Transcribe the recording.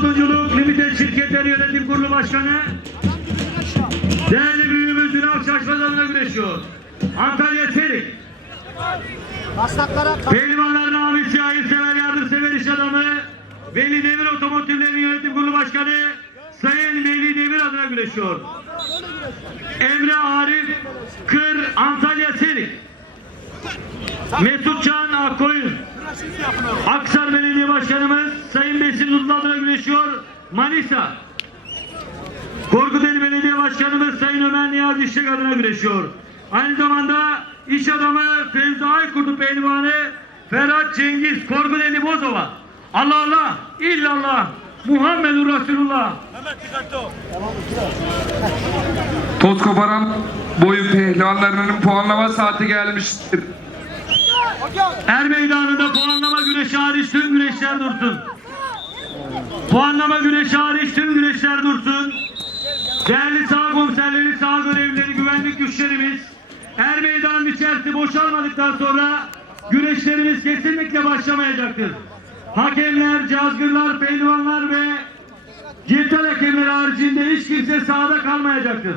Odunculuk Limited Şirketleri Yönetim Kurulu Başkanı değerli büyüğümüz Ünal Şaşmazan'la güreşiyor. Antalya Serik. Pehlivanların abisi, hayırsever, yardımsever iş adamı, Veli Demir Otomotivlerin Yönetim Kurulu Başkanı Sayın Veli Demir adına güreşiyor. Emre Arif Kır Antalya Serik. Mesut Can Akkoyun. Aksar Belediye Başkanımız Sayın Besim Dudlu adına güreşiyor. Manisa. Korkuteli Belediye Başkanımız Sayın Ömer Niyazi İşçek adına güreşiyor. Aynı zamanda iş adamı Fevzi Aykurdu Pehlivanı Ferhat Cengiz Korkuteli Bozova. Allah Allah, illallah, Muhammedur Resulullah. Toz koparan boyu pehlivanlarının puanlama saati gelmiştir. Er meydanında puanlama güreşi hariç tüm güreşler dursun. Puanlama güreşi hariç tüm güreşler dursun. Değerli sağ komiserleri, sağ görevlileri, güvenlik güçlerimiz, er meydanın içerisi boşalmadıktan sonra güreşlerimiz kesinlikle başlamayacaktır. Hakemler, cazgırlar, pehlivanlar ve ciltal hakemleri haricinde hiç kimse sahada kalmayacaktır.